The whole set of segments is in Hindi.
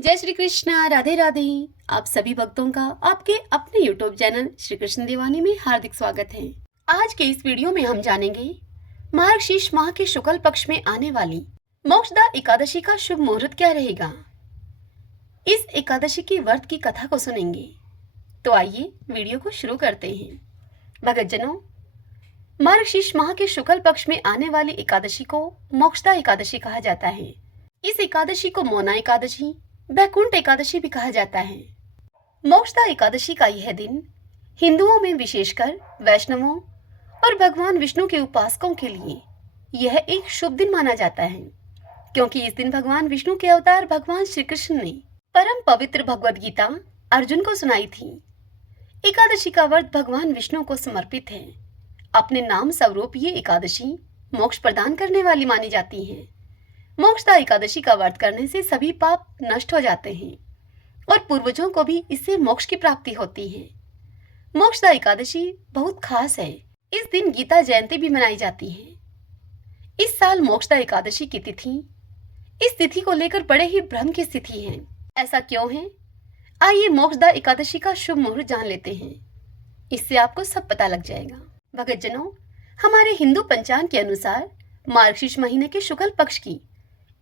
जय श्री कृष्णा, राधे राधे। आप सभी भक्तों का आपके अपने YouTube चैनल श्री कृष्ण दीवानी में हार्दिक स्वागत है। आज के इस वीडियो में हम जानेंगे मार्गशीर्ष माह के शुक्ल पक्ष में आने वाली मोक्षदा एकादशी का शुभ मुहूर्त क्या रहेगा। इस एकादशी की व्रत की कथा को सुनेंगे। तो आइए वीडियो को शुरू करते हैं। भक्तजनों, मार्गशीर्ष माह के शुक्ल पक्ष में आने वाली एकादशी को मोक्षदा एकादशी कहा जाता है। इस एकादशी को मौना एकादशी, वैकुंठ एकादशी भी कहा जाता है। मोक्षदा एकादशी का यह दिन हिंदुओं में विशेषकर वैष्णवों और भगवान विष्णु के उपासकों के लिए यह एक शुभ दिन माना जाता है, क्योंकि इस दिन भगवान विष्णु के अवतार भगवान श्री कृष्ण ने परम पवित्र भगवद गीता अर्जुन को सुनाई थी। एकादशी का व्रत भगवान विष्णु को समर्पित है। अपने नाम स्वरूप ये एकादशी मोक्ष प्रदान करने वाली मानी जाती है। मोक्षदा एकादशी का व्रत करने से सभी पाप नष्ट हो जाते हैं और पूर्वजों को भी इससे मोक्ष की प्राप्ति होती है। मोक्षदा एकादशी बहुत खास है। इस दिन गीता जयंती भी मनाई जाती है। इस साल मोक्षदा एकादशी की तिथि, इस तिथि को लेकर बड़े ही भ्रम की स्थिति है। ऐसा क्यों है? आइए मोक्षदा एकादशी का शुभ मुहूर्त जान लेते हैं। इससे आपको सब पता लग जाएगा। भक्तजनों, हमारे हिंदू पंचांग के अनुसार मार्गशीर्ष महीने के शुक्ल पक्ष की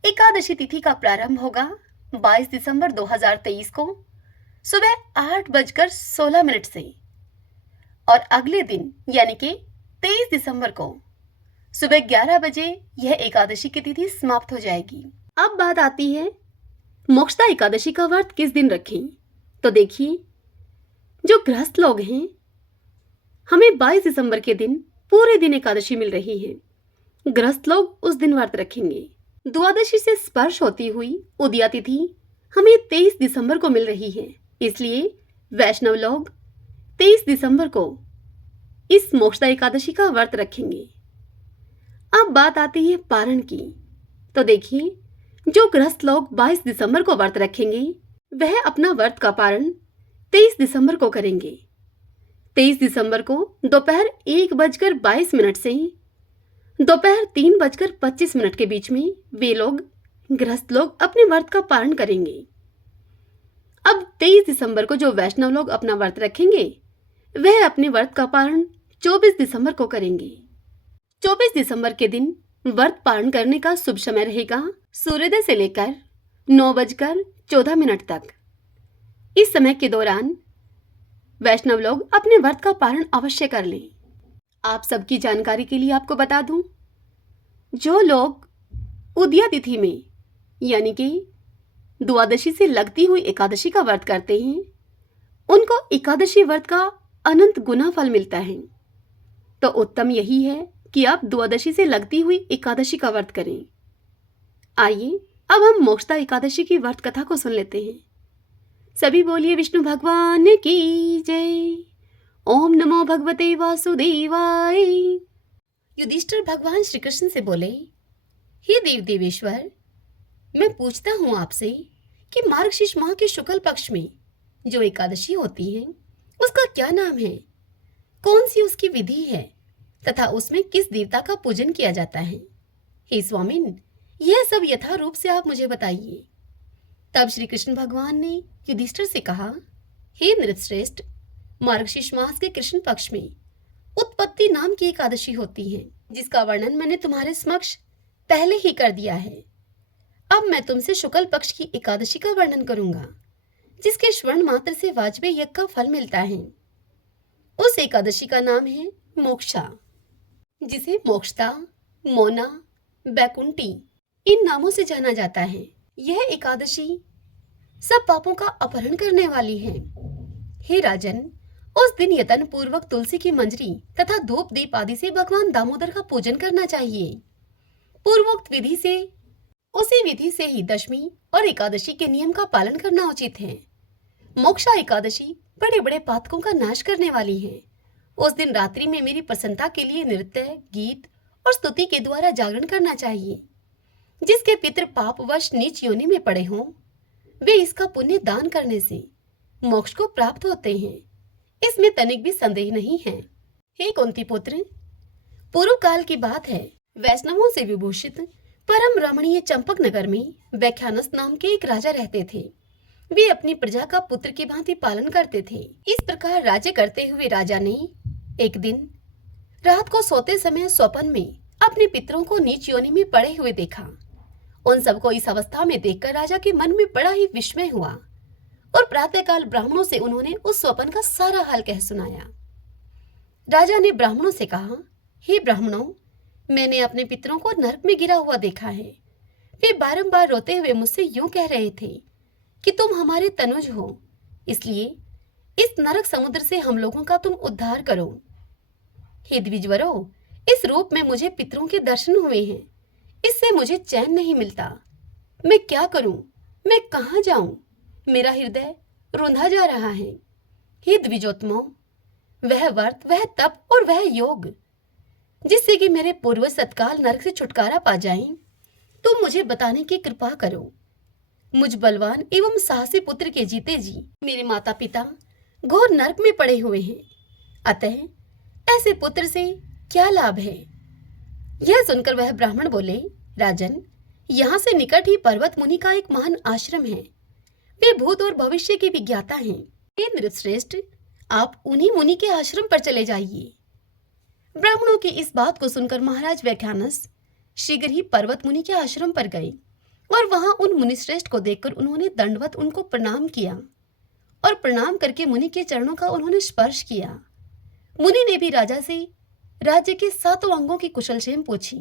एकादशी तिथि का प्रारंभ होगा 22 दिसंबर 2023 को सुबह 8:16 से और अगले दिन यानी कि 23 दिसंबर को सुबह 11 बजे यह एकादशी की तिथि समाप्त हो जाएगी। अब बात आती है मोक्षदा एकादशी का व्रत किस दिन रखें। तो देखिए, जो गृहस्थ लोग हैं, हमें 22 दिसंबर के दिन पूरे दिन एकादशी मिल रही है। गृहस्थ लोग उस दिन व्रत रखेंगे। द्वादशी से स्पर्श होती हुई उदया तिथि हमें 23 दिसंबर को मिल रही है, इसलिए वैष्णव लोग 23 दिसंबर को इस मोक्षदा एकादशी का व्रत रखेंगे। अब बात आती है पारण की। तो देखिए, जो गृहस्थ लोग 22 दिसंबर को व्रत रखेंगे वह अपना व्रत का पारण 23 दिसंबर को करेंगे। 23 दिसंबर को दोपहर 1:22 से दोपहर 3:25 के बीच में वे लोग गृहस्थ लोग अपने व्रत का पारण करेंगे। अब 23 दिसंबर को जो वैष्णव लोग अपना व्रत रखेंगे वह अपने व्रत का पारण 24 दिसंबर को करेंगे। 24 दिसंबर के दिन व्रत पारण करने का शुभ समय रहेगा सूर्योदय से लेकर 9:14 तक। इस समय के दौरान वैष्णव लोग अपने व्रत का पारण अवश्य कर लें। आप सबकी जानकारी के लिए आपको बता दूं, जो लोग उदया तिथि में यानी कि द्वादशी से लगती हुई एकादशी का व्रत करते हैं उनको एकादशी व्रत का अनंत गुना फल मिलता है। तो उत्तम यही है कि आप द्वादशी से लगती हुई एकादशी का व्रत करें। आइए अब हम मोक्षदा एकादशी की व्रत कथा को सुन लेते हैं। सभी बोलिए विष्णु भगवान की जय। ओम नमो भगवते वासुदेवाय। युधिष्ठिर भगवान श्री कृष्ण से बोले, हे देव देवेश्वर, मैं पूछता हूँ आपसे कि मार्गशीर्ष माह के शुक्ल पक्ष में जो एकादशी होती है उसका क्या नाम है, कौन सी उसकी विधि है तथा उसमें किस देवता का पूजन किया जाता है। हे स्वामिन, यह सब यथारूप से आप मुझे बताइए। तब श्री कृष्ण भगवान ने युधिष्ठिर से कहा, हे नृपश्रेष्ठ, मार्गशीर्ष मास के कृष्ण पक्ष में उत्पत्ति नाम की एकादशी होती है, जिसका वर्णन मैंने तुम्हारे समक्ष पहले ही कर दिया है। अब मैं तुमसे शुक्ल पक्ष की एकादशी का वर्णन करूंगा, जिसके श्रवण मात्र से वाजपेय यज्ञ का फल मिलता है। उस एकादशी का नाम है मोक्षा, जिसे मोक्षदा, मौना, वैकुंठी इन नामों से जाना जाता है। यह एकादशी सब पापों का अपहरण करने वाली है। हे राजन, उस दिन यतन पूर्वक तुलसी की मंजरी तथा धूप दीप आदि से भगवान दामोदर का पूजन करना चाहिए। पूर्वोक्त विधि से उसी विधि से ही दशमी और एकादशी के नियम का पालन करना उचित है। मोक्षा एकादशी बड़े बड़े पातकों का नाश करने वाली है। उस दिन रात्रि में मेरी प्रसन्नता के लिए नृत्य, गीत और स्तुति के द्वारा जागरण करना चाहिए। जिसके पितृ पापवश नीच योनि में पड़े हों, वे इसका पुण्य दान करने से मोक्ष को प्राप्त होते हैं। इसमें तनिक भी संदेह नहीं है। हे कुंती पुत्र, पूर्व काल की बात है, वैष्णवों से विभूषित परम रमणीय चंपक नगर में व्याख्यानस नाम के एक राजा रहते थे। वे अपनी प्रजा का पुत्र की भांति पालन करते थे। इस प्रकार राज्य करते हुए राजा ने एक दिन रात को सोते समय स्वप्न में अपने पितरों को नीच योनि में पड़े हुए देखा। उन सबको इस अवस्था में देखकर राजा के मन में बड़ा ही विस्मय हुआ और प्रातःकाल ब्राह्मणों से उन्होंने उस स्वप्न का सारा हाल कह सुनाया। राजा ने ब्राह्मणों से कहा, हे ब्राह्मणों, मैंने अपने पितरों को नरक में गिरा हुआ देखा है। वे बारंबार रोते हुए मुझसे यूं कह रहे थे कि तुम हमारे तनुज हो, इसलिए इस नरक समुद्र से हम लोगों का तुम उद्धार करो। हे द्विजवरों, इस रूप में मुझे पितरों के दर्शन हुए हैं, इससे मुझे चैन नहीं मिलता। मैं क्या करूं? मैं कहां जाऊं? मेरा हृदय रुंधा जा रहा है। हे द्विजोत्तमों, वह व्रत, वह तप और वह योग जिससे कि मेरे पूर्वज सतकाल नरक से छुटकारा पा जाएं, तुम मुझे बताने की कृपा करो। मुझ बलवान एवं साहसी पुत्र के जीते जी मेरे माता पिता घोर नरक में पड़े हुए हैं, अतः ऐसे पुत्र से क्या लाभ है? यह सुनकर वह ब्राह्मण बोले, राजन, यहाँ से निकट ही पर्वत मुनि का एक महान आश्रम है। वे भूत और भविष्य के विज्ञाता हैं। हे नृपश्रेष्ठ, आप उन्हीं मुनि के आश्रम पर चले जाइए। ब्राह्मणों की इस बात को सुनकर महाराज व्याख्यानस शीघ्र ही पर्वत मुनि के आश्रम पर गए और वहां उन मुनिश्रेष्ठ को देखकर उन्होंने दंडवत उनको प्रणाम किया और प्रणाम करके मुनि के चरणों का उन्होंने स्पर्श किया। मुनि ने भी राजा से राज्य के 7 अंगों की कुशलक्षेम पूछी।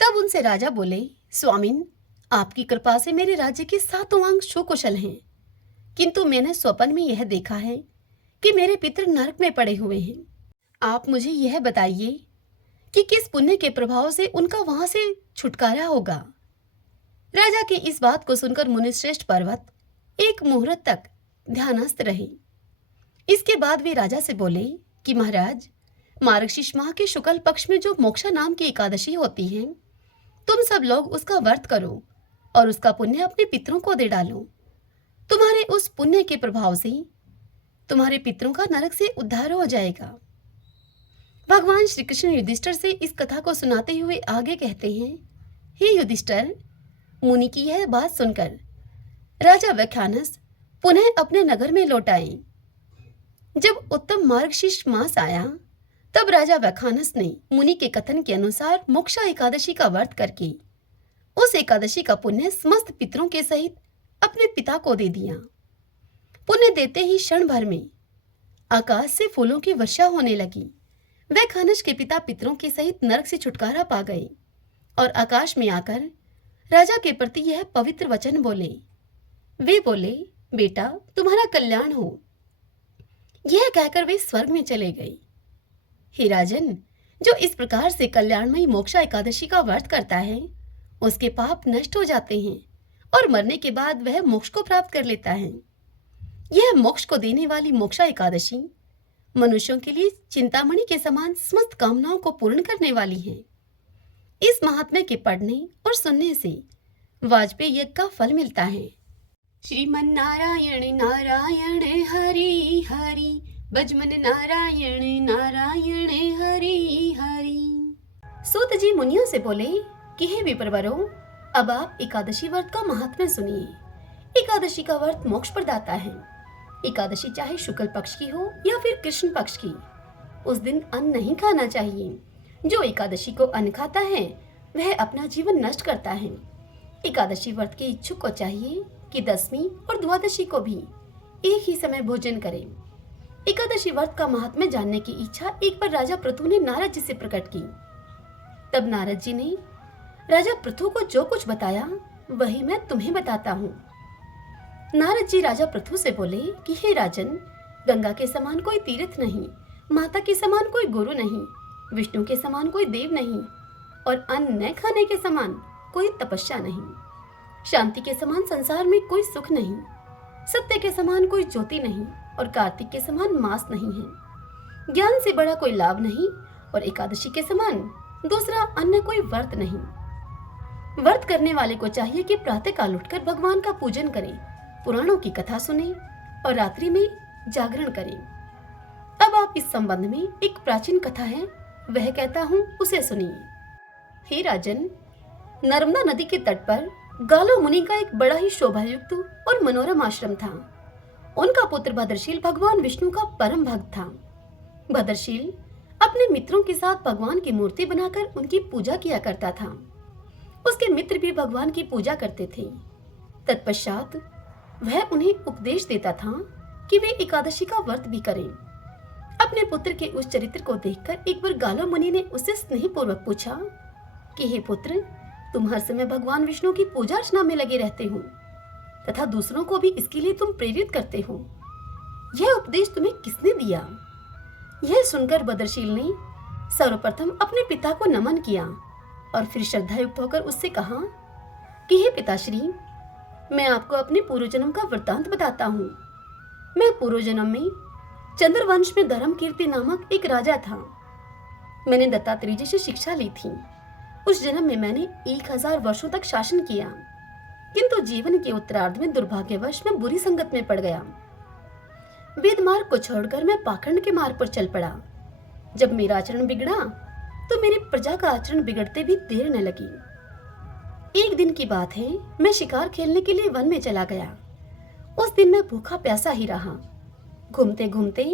तब उनसे राजा बोले, स्वामिन, आपकी कृपा से मेरे राज्य के 7 अंग सुकुशल हैं, किंतु मैंने स्वप्न में यह देखा है कि मेरे पितर नरक में पड़े हुए हैं। आप मुझे यह बताइए कि किस पुण्य के प्रभाव से उनका वहां से छुटकारा होगा। राजा की इस बात को सुनकर मुनिश्रेष्ठ पर्वत एक मुहूर्त तक ध्यानस्थ रहे। इसके बाद वे राजा से बोले कि महाराज, मार्गशीर्ष माह के शुक्ल पक्ष में जो मोक्षा नाम की एकादशी होती है, तुम सब लोग उसका व्रत करो और उसका पुण्य अपने पितरों को दे डालो। तुम्हारे उस पुण्य के प्रभाव से तुम्हारे पितरों का नरक से उद्धार हो जाएगा। भगवान श्री कृष्ण युधिष्ठिर से इस कथा को सुनाते हुए आगे कहते हैं, हे युधिष्ठिर, मुनि की यह बात सुनकर राजा व्याख्यानस पुनः अपने नगर में लौट आए। जब उत्तम मार्गशीर्ष मास आया, तब राजा व्याख्यानस ने मुनि के कथन के अनुसार मोक्षा एकादशी का व्रत करके उस एकादशी का पुण्य समस्त पितरों के सहित अपने पिता को दे दिया। पुण्य देते ही क्षण भर में आकाश से फूलों की वर्षा होने लगी। व्याख्यानस के पिता पितरों के सहित नरक से छुटकारा पा गए और आकाश में आकर राजा के प्रति यह पवित्र वचन बोले। वे बोले, बेटा, तुम्हारा कल्याण हो। यह कहकर वे स्वर्ग में चले गए। हे राजन, जो इस प्रकार से कल्याणमयी मोक्षा एकादशी का व्रत करता है, उसके पाप नष्ट हो जाते हैं और मरने के बाद वह मोक्ष को प्राप्त कर लेता है। यह मोक्ष को देने वाली मोक्षा एकादशी मनुष्यों के लिए चिंतामणि के समान समस्त कामनाओं को पूर्ण करने वाली है। इस महात्म्य के पढ़ने और सुनने से वाजपेयी यज्ञ का फल मिलता है। श्रीमन नारायण नारायण हरि हरि, भजमन नारायण नारायण हरि हरि। सूत जी मुनियों से बोले कि हे विप्रवरों, अब आप एकादशी व्रत का महात्म्य सुनिए। एकादशी का व्रत मोक्ष प्रदाता है। एकादशी चाहे शुक्ल पक्ष की हो या फिर कृष्ण पक्ष की, उस दिन अन्न नहीं खाना चाहिए। जो एकादशी को अन्न खाता है वह अपना जीवन नष्ट करता है। एकादशी व्रत के इच्छुक को चाहिए कि दसवीं और द्वादशी को भी एक ही समय भोजन करें। एकादशी व्रत का महात्म्य जानने की इच्छा एक बार राजा पृथु ने नारद जी से प्रकट की। तब नारद जी ने राजा पृथु को जो कुछ बताया वही मैं तुम्हें बताता हूँ। नारद जी राजा पृथु से बोले कि हे राजन, गंगा के समान कोई तीर्थ नहीं, माता के समान कोई गुरु नहीं, विष्णु के समान कोई देव नहीं और अन्न न खाने के समान कोई तपस्या नहीं। शांति के समान संसार में कोई सुख नहीं, सत्य के समान कोई ज्योति नहीं और कार्तिक के समान मास नहीं है। ज्ञान से बड़ा कोई लाभ नहीं और एकादशी के समान दूसरा अन्य कोई व्रत नहीं। व्रत करने वाले को चाहिए कि प्रातःकाल उठकर भगवान का पूजन करें, पुराणों की कथा सुने और रात्रि में जागरण करें। अब आप इस संबंध में एक प्राचीन कथा है, वह कहता हूँ, उसे सुनिए। हे राजन, नर्मदा नदी के तट पर गालो मुनि का एक बड़ा ही शोभायुक्त और मनोरम आश्रम था। उनका पुत्र भद्रशील भगवान विष्णु का परम भक्त था। भद्रशील अपने मित्रों के साथ भगवान की मूर्ति बनाकर उनकी पूजा किया करता था। उसके मित्र भी भगवान की पूजा करते थे। तत्पश्चात वह उन्हें उपदेश देता था कि वे एकादशी का व्रत भी करें। अपने पुत्र के उस चरित्र को देखकर एक बार गालो मुनि ने उससे स्नेहपूर्वक पूछा कि हे पुत्र, तुम हर समय भगवान विष्णु की पूजा अर्चना में लगे रहते हो तथा दूसरों को भी इसके लिए तुम प्रेरित करते हो। यह उपदेश तुम्हें किसने दिया? यह सुनकर भद्रशील ने सर्वप्रथम अपने पिता को नमन किया और फिर श्रद्धायुक्त होकर उससे कहा कि हे पिताश्री, मैं आपको अपने पूर्व जन्म का वृत्तांत बताता हूँ। मैं पूर्व जन्म में चंद्रवंश में धर्मकीर्ति नामक एक राजा था। मैंने दत्तात्रेय जी से शिक्षा ली थी। उस जन्म में मैंने 1000 वर्षों तक शासन किया, किंतु जीवन के उत्तरार्ध में दुर्भाग्यवश मैं बुरी संगत में पड़ गया। वेद मार्ग को छोड़कर मैं पाखंड के मार्ग पर चल पड़ा। जब मेरा आचरण बिगड़ा तो मेरी प्रजा का आचरण बिगड़ते भी देर न लगी। एक दिन की बात है, मैं शिकार खेलने के लिए वन में चला गया। उस दिन मैं भूखा प्यासा ही रहा। घूमते घूमते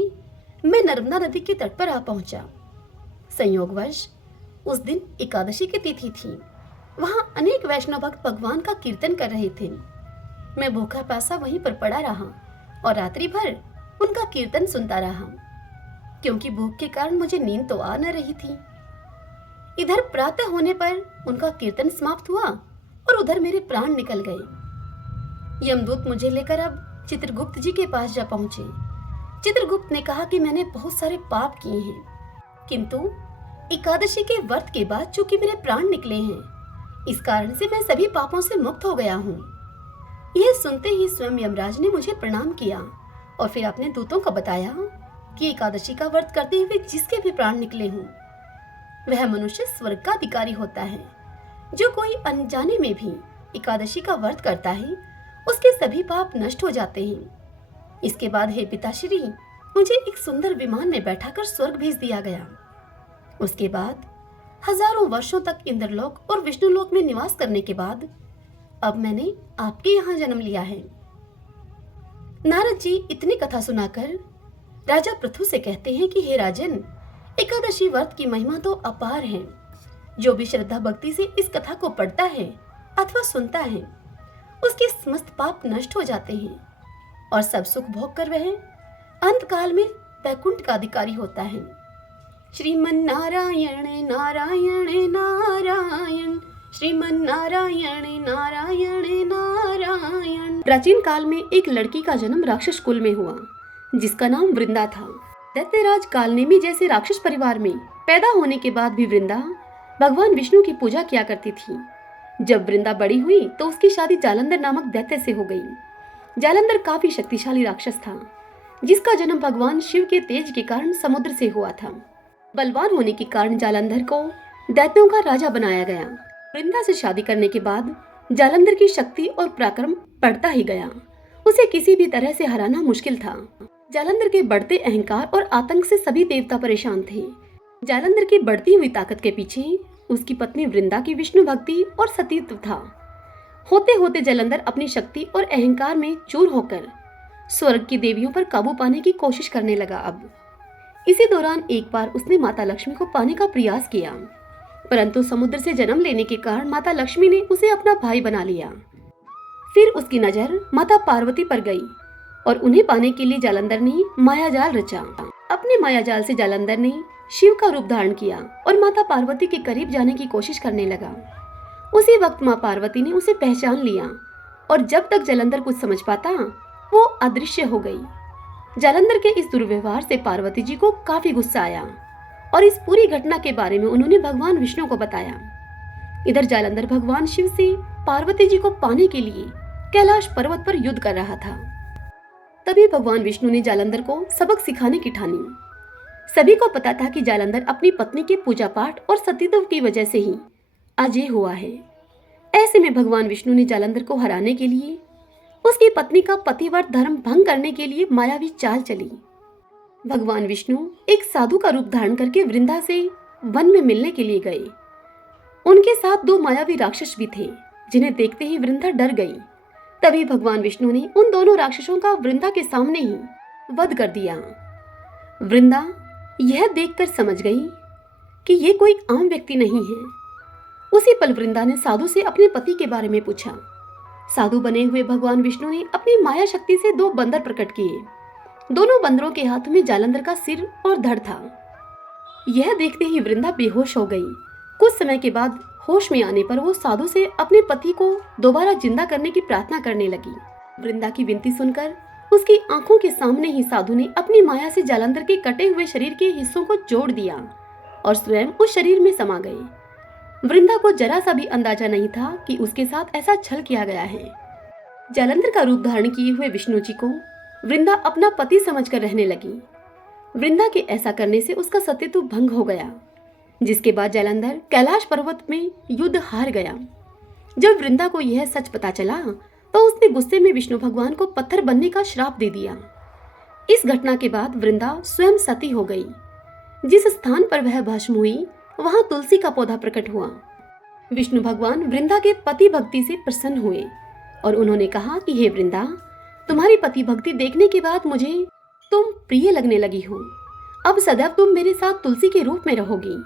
मैं नर्मदा नदी के तट पर आ पहुंचा। संयोगवश उस दिन एकादशी की तिथि थी। वहां अनेक वैष्णव भक्त भगवान का कीर्तन कर रहे थे। मैं भूखा प्यासा वहीं पर पड़ा रहा और रात्रि भर उनका कीर्तन सुनता रहा, क्योंकि भूख के कारण मुझे नींद तो आ न रही थी। इधर प्रातः होने पर उनका कीर्तन समाप्त हुआ और उधर मेरे प्राण निकल गए। यमदूत मुझे लेकर अब चित्रगुप्त जी के पास जा पहुंचे। चित्रगुप्त ने कहा कि मैंने बहुत सारे पाप किए हैं, किंतु एकादशी के व्रत के बाद चूंकि मेरे प्राण निकले हैं, इस कारण से मैं सभी पापों से मुक्त हो गया हूँ। यह सुनते ही स्वयं यमराज ने मुझे प्रणाम किया और फिर अपने दूतों को बताया कि एकादशी का व्रत करते हुए जिसके भी प्राण निकले हों, वह मनुष्य स्वर्ग का अधिकारी होता है। जो कोई अनजाने में भी एकादशी का व्रत करता है, उसके सभी पाप नष्ट हो जाते हैं। इसके बाद हे पिताश्री, मुझे एक सुंदर विमान में बैठाकर स्वर्ग भेज दिया गया। उसके बाद हजारों वर्षों तक इंद्रलोक और विष्णुलोक में निवास करने के बाद अब मैंने आपके यहाँ जन्म लिया है। नारद जी इतनी कथा सुनाकर राजा पृथु से कहते हैं कि हे राजन, एकादशी व्रत की महिमा तो अपार है। जो भी श्रद्धा भक्ति से इस कथा को पढ़ता है अथवा सुनता है, उसके समस्त पाप नष्ट हो जाते हैं और सब सुख भोग कर वह अंत काल में वैकुंठ का अधिकारी होता है। श्रीमन नारायण नारायण नारायण, श्रीमन नारायण नारायण नारायण। प्राचीन काल में एक लड़की का जन्म राक्षस कुल में हुआ, जिसका नाम वृंदा था। दैत्यराज कालनेमी जैसे राक्षस परिवार में पैदा होने के बाद भी वृंदा भगवान विष्णु की पूजा किया करती थी। जब वृंदा बड़ी हुई तो उसकी शादी जालंधर नामक दैत्य से हो गई। जालंधर काफी शक्तिशाली राक्षस था, जिसका जन्म भगवान शिव के तेज के कारण समुद्र से हुआ था। बलवान होने के कारण जालंधर को दैत्यों का राजा बनाया गया। वृंदा से शादी करने के बाद जालंधर की शक्ति और पराक्रम बढ़ता ही गया। उसे किसी भी तरह से हराना मुश्किल था। जालंधर के बढ़ते अहंकार और आतंक से सभी देवता परेशान थे। जालंधर की बढ़ती हुई ताकत के पीछे उसकी पत्नी वृंदा की विष्णु भक्ति और सतीत्व था। होते होते जालंधर अपनी शक्ति और अहंकार में चूर होकर स्वर्ग की देवियों पर काबू पाने की कोशिश करने लगा। अब इसी दौरान एक बार उसने माता लक्ष्मी को पाने का प्रयास किया, परंतु समुद्र से जन्म लेने के कारण माता लक्ष्मी ने उसे अपना भाई बना लिया। फिर उसकी नजर माता पार्वती पर गई और उन्हें पाने के लिए जालंधर ने मायाजाल रचा। अपने मायाजाल से जालंधर ने शिव का रूप धारण किया और माता पार्वती के करीब जाने की कोशिश करने लगा। उसी वक्त माँ पार्वती ने उसे पहचान लिया और जब तक जालंधर कुछ समझ पाता, वो अदृश्य हो गई। जालंधर के इस दुर्व्यवहार से पार्वती जी को काफी गुस्सा आया और इस पूरी घटना के बारे में उन्होंने भगवान विष्णु को बताया। इधर जालंधर भगवान शिव से पार्वती जी को पाने के लिए कैलाश पर्वत पर युद्ध कर रहा था। तभी भगवान विष्णु ने जालंधर को सबक सिखाने की ठानी। सभी को पता था कि जालंधर अपनी पत्नी के पूजा पाठ और सतीत्व की वजह से ही अजय हुआ है। ऐसे में भगवान विष्णु ने जालंधर को हराने के लिए उसकी पत्नी का पतिव्रत धर्म भंग करने के लिए मायावी चाल चली। भगवान विष्णु एक साधु का रूप धारण करके वृंदा से वन में मिलने के लिए गए। उनके साथ 2 मायावी राक्षस भी थे, जिन्हें देखते ही वृंदा डर गई। तभी भगवान विष्णु ने उन दोनों राक्षसों का वृंदा के सामने ही वध कर दिया। वृंदा यह देखकर समझ गई कि ये कोई आम व्यक्ति नहीं है। उसी पल वृंदा ने साधु से अपने पति के बारे में पूछा। साधु बने हुए भगवान विष्णु ने अपनी माया शक्ति से 2 बंदर प्रकट किए। दोनों बंदरों के हाथ में जालंधर का सिर और धड़ था। यह देखते ही वृंदा बेहोश हो गई। कुछ समय के बाद होश में आने पर वो साधु से अपने पति को दोबारा जिंदा करने की प्रार्थना करने लगी। वृंदा की विनती सुनकर उसकी आंखों के सामने ही साधु ने अपनी माया से जालंधर के कटे हुए शरीर के हिस्सों को जोड़ दिया और स्वयं उस शरीर में समा गए। वृंदा को जरा सा भी अंदाजा नहीं था कि उसके साथ ऐसा छल किया गया है। जालंधर का रूप धारण किए हुए विष्णु जी को वृंदा अपना पति समझकर रहने लगी। वृंदा के ऐसा करने से उसका सत्यत्व भंग हो गया, जिसके बाद जालंधर कैलाश पर्वत में युद्ध हार गया। जब वृंदा को यह सच पता चला तो उसने गुस्से में विष्णु भगवान को पत्थर बनने का श्राप दे दिया। इस घटना के बाद वृंदा स्वयं सती हो गई। जिस स्थान पर वह भस्म हुई वहां तुलसी का पौधा प्रकट हुआ। विष्णु भगवान वृंदा के पति भक्ति से प्रसन्न हुए और उन्होंने कहा कि हे वृंदा, तुम्हारी पति भक्ति देखने के बाद मुझे तुम प्रिय लगने लगी हो। अब सदैव तुम मेरे साथ तुलसी के रूप में रहोगी।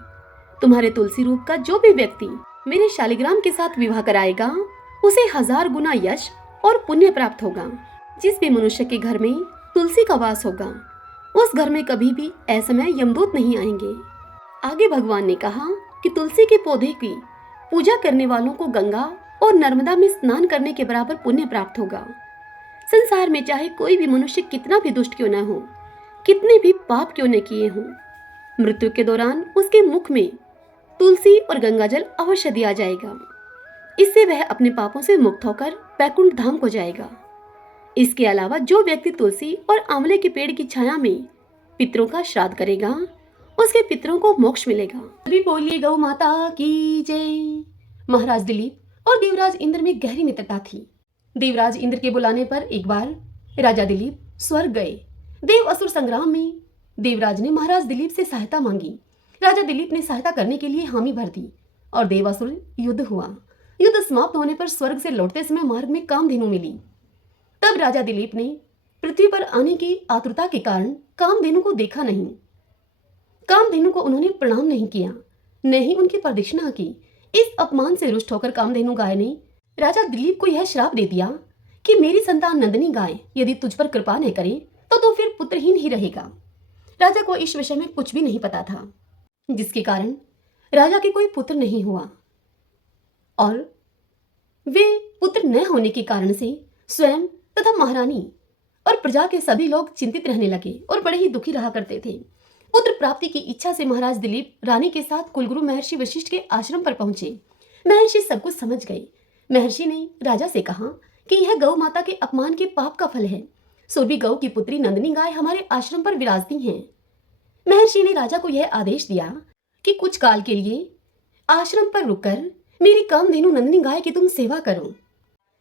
तुम्हारे तुलसी रूप का जो भी व्यक्ति मेरे शालिग्राम के साथ विवाह कराएगा उसे 1000 गुना यश और पुण्य प्राप्त होगा। जिस भी मनुष्य के घर में तुलसी का वास होगा उस घर में कभी भी असमय यमदूत नहीं आएंगे। आगे भगवान ने कहा कि तुलसी के पौधे की पूजा करने वालों को गंगा और नर्मदा में स्नान करने के बराबर पुण्य प्राप्त होगा। संसार में चाहे कोई भी मनुष्य कितना भी दुष्ट क्यों न हो, कितने भी पाप क्यों न किए हों, मृत्यु के दौरान उसके मुख में तुलसी और गंगाजल अवश्य दिया जाएगा। इससे वह अपने पापों से मुक्त होकर वैकुंठ धाम को जाएगा। इसके अलावा जो व्यक्ति तुलसी और आंवले के पेड़ की छाया में पितरों का श्राद्ध करेगा उसके पितरों को मोक्ष मिलेगा। अभी बोलिए गौ माता की जय। महाराज दिलीप और देवराज इंद्र में गहरी मित्रता थी। देवराज इंद्र के बुलाने पर एक बार राजा दिलीप स्वर्ग गए। देव असुर संग्राम में देवराज ने महाराज दिलीप से सहायता मांगी। राजा दिलीप ने सहायता करने के लिए हामी भर दी और देवासुर युद्ध हुआ। युद्ध समाप्त होने पर स्वर्ग से लौटते समय मार्ग में कामधेनु मिली। तब राजा दिलीप ने पृथ्वी पर आने की आतुरता के कारण कामधेनु को देखा नहीं। कामधेनु को उन्होंने प्रणाम नहीं किया, न ही उनकी प्रदक्षिणा की। इस अपमान से रुष्ट होकर कामधेनु गाय ने राजा दिलीप को यह श्राप दे दिया कि मेरी संतान नंदिनी गाय यदि तुझ पर कृपा न करे तो फिर पुत्रहीन ही रहेगा। राजा को इस विषय में कुछ भी नहीं पता था, जिसके कारण राजा के कोई पुत्र नहीं हुआ और वे पुत्र न होने के कारण से स्वयं तथा महारानी और प्रजा के सभी लोग चिंतित रहने लगे और बड़े ही दुखी रहा करते थे। पुत्र प्राप्ति की इच्छा से महाराज दिलीप रानी के साथ कुलगुरु महर्षि वशिष्ठ के आश्रम पर पहुंचे। महर्षि सब कुछ समझ गए। महर्षि ने राजा से कहा कि यह गौ माता के अपमान के पाप का फल है। सुरभि गौ की पुत्री नंदिनी गाय हमारे आश्रम पर विराजती हैं। महर्षि ने राजा को यह आदेश दिया कि कुछ काल के लिए आश्रम पर रुककर मेरी कामधेनु नंदिनी गाय की तुम सेवा करो।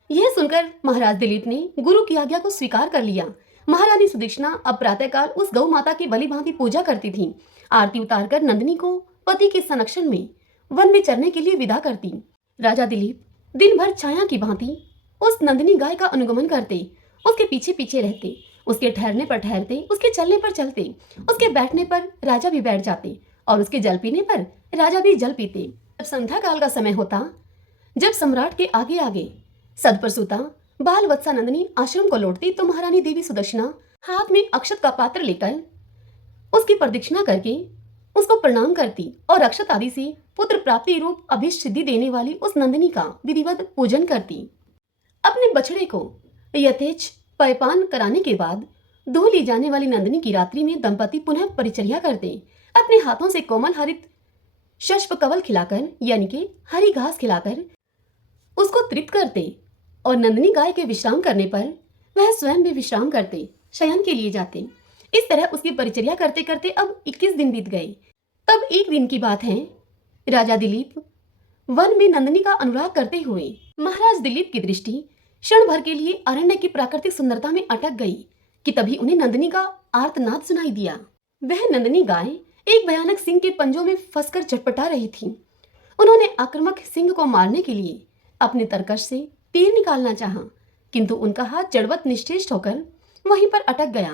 यह सुनकर महाराज दिलीप ने गुरु की आज्ञा को स्वीकार कर लिया। महारानी सुदीक्षणा अब प्रातःकाल उस गौ माता की भली भांति पूजा करती थी। आरती उतारकर नंदिनी को पति के संरक्षण में वन में चरने के लिए विदा करती। राजा दिलीप दिन भर छाया की भांति उस नंदिनी गाय का अनुगमन करते, उसके पीछे पीछे रहते, उसके ठहरने पर ठहरते, उसके चलने पर चलते, उसके बैठने पर राजा भी बैठ जाते और उसके जल पीने पर राजा भी जल पीते। जब संध्या काल का समय होता, जब सम्राट के आगे आगे सद पर सूता बाल वत्सा नंदिनी आश्रम को लौटती तो महारानी देवी सुदक्षिणा हाथ में अक्षत का पात्र लेकर उसकी प्रदक्षिणा करके उसको प्रणाम करती और अक्षत आदि से पुत्र प्राप्ति रूप अभीष्ट सिद्धि देने वाली उस नंदिनी का विधिवत पूजन करती। अपने बछड़े को यथेच पयपान कराने के बाद धो ली जाने वाली नंदिनी की रात्रि में दंपति पुनः परिचर्या करते। अपने हाथों से कोमल हरित शष्प कवल खिलाकर यानी कि हरी घास खिलाकर उसको तृप्त करते और नंदिनी गाय के विश्राम करने पर वह स्वयं भी विश्राम करते, शयन के लिए जाते। इस तरह उसकी परिचर्या करते करते अब 21 दिन बीत गए। तब एक दिन की बात है, राजा दिलीप वन में नंदिनी का अनुराग करते हुए महाराज दिलीप की दृष्टि क्षण भर के लिए अरण्य की प्राकृतिक सुंदरता में अटक गई कि तभी उन्हें नंदिनी का आर्तनाद सुनाई दिया। वह नंदिनी गाय एक भयानक सिंह के पंजों में फंसकर चटपटा रही थी। उन्होंने आक्रामक सिंह को मारने के लिए अपने तरकश से तीर निकालना चाहा, किंतु उनका हाथ जड़वत निश्चेष्ट होकर वहीं पर अटक गया।